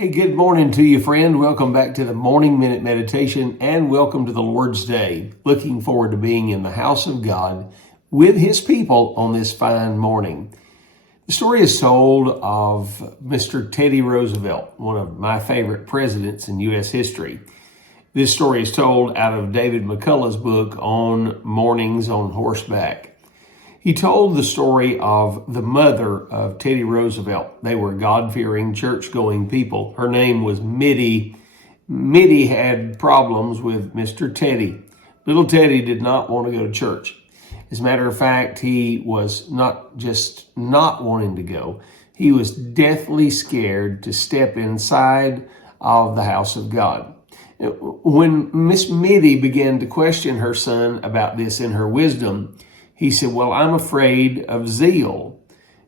Hey, good morning to you, friend. Welcome back to the Morning Minute Meditation and welcome to the Lord's Day. Looking forward to being in the house of God with His people on this fine morning. The story is told of Mr. Teddy Roosevelt, one of my favorite presidents in U.S. history. This story is told out of David McCullough's book on Mornings on Horseback. He told the story of the mother of Teddy Roosevelt. They were God-fearing, church-going people. Her name was Mittie. Mittie had problems with Mr. Teddy. Little Teddy did not want to go to church. As a matter of fact, he was not just not wanting to go. He was deathly scared to step inside of the house of God. When Miss Mittie began to question her son about this in her wisdom, he said, "Well, I'm afraid of Zeal."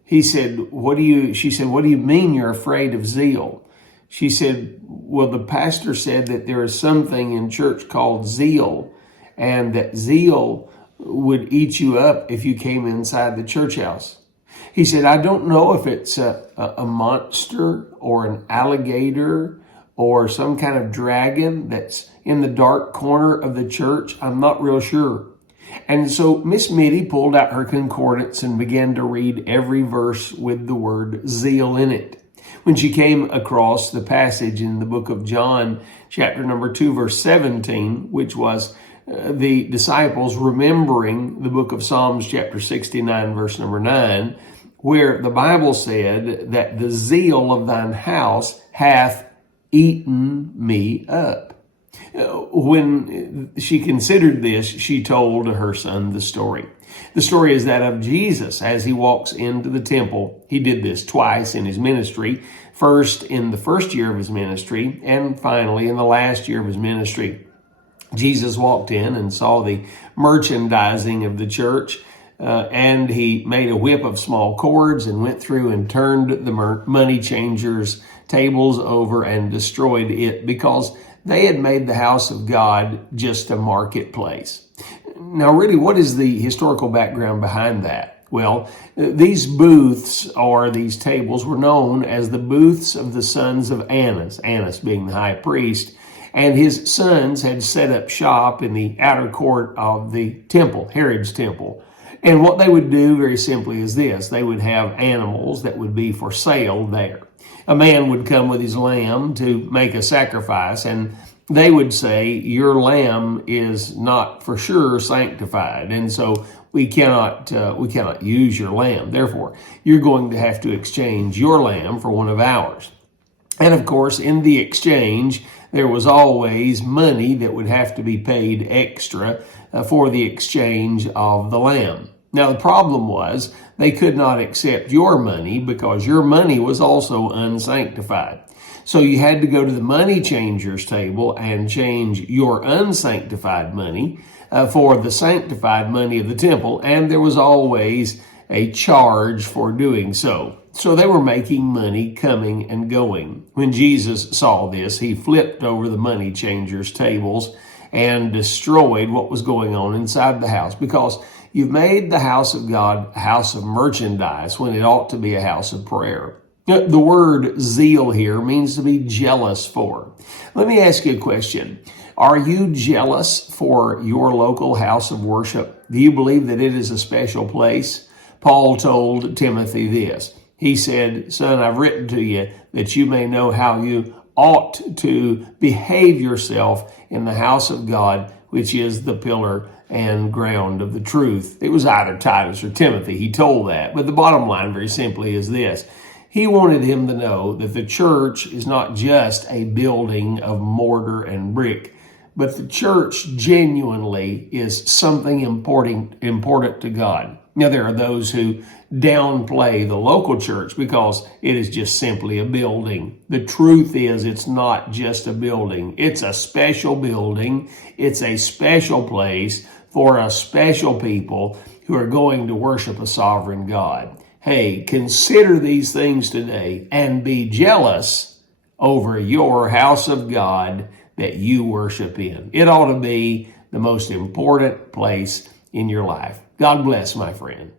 She said, what do you mean you're afraid of Zeal? She said, well, the pastor said that there is something in church called Zeal, and that Zeal would eat you up if you came inside the church house. He said, I don't know if it's a monster or an alligator or some kind of dragon that's in the dark corner of the church. I'm not real sure. And so Miss Mittie pulled out her concordance and began to read every verse with the word zeal in it. When she came across the passage in the book of John, chapter number 2, verse 17, which was the disciples remembering the book of Psalms, chapter 69, verse number 9, where the Bible said that the zeal of thine house hath eaten me up. When she considered this, she told her son the story. The story is that of Jesus as he walks into the temple. He did this twice in his ministry, first in the first year of his ministry, and finally in the last year of his ministry. Jesus walked in and saw the merchandising of the church, and he made a whip of small cords and went through and turned the money changers' tables over and destroyed it because they had made the house of God just a marketplace. Now, really, what is the historical background behind that? Well, these booths or these tables were known as the booths of the sons of Annas, Annas being the high priest, and his sons had set up shop in the outer court of the temple, Herod's temple. And what they would do very simply is this. They would have animals that would be for sale there. A man would come with his lamb to make a sacrifice, and they would say, your lamb is not for sure sanctified, and so we cannot use your lamb. Therefore, you're going to have to exchange your lamb for one of ours. And of course, in the exchange, there was always money that would have to be paid extra for the exchange of the lamb. Now, the problem was they could not accept your money because your money was also unsanctified. So you had to go to the money changer's table and change your unsanctified money for the sanctified money of the temple, and there was always a charge for doing so. So they were making money coming and going. When Jesus saw this, he flipped over the money changer's tables and destroyed what was going on inside the house, because you've made the house of God a house of merchandise when it ought to be a house of prayer. The word zeal here means to be jealous for. Let me ask you a question. Are you jealous for your local house of worship? Do you believe that it is a special place? Paul told Timothy this. He said, son, I've written to you that you may know how you ought to behave yourself in the house of God, which is the pillar and ground of the truth. It was either Titus or Timothy. He told that. But the bottom line very simply is this. He wanted him to know that the church is not just a building of mortar and brick, but the church genuinely is something important to God. Now, there are those who downplay the local church because it is just simply a building. The truth is it's not just a building. It's a special building. It's a special place for a special people who are going to worship a sovereign God. Hey, consider these things today and be jealous over your house of God that you worship in. It ought to be the most important place in your life. God bless, my friend.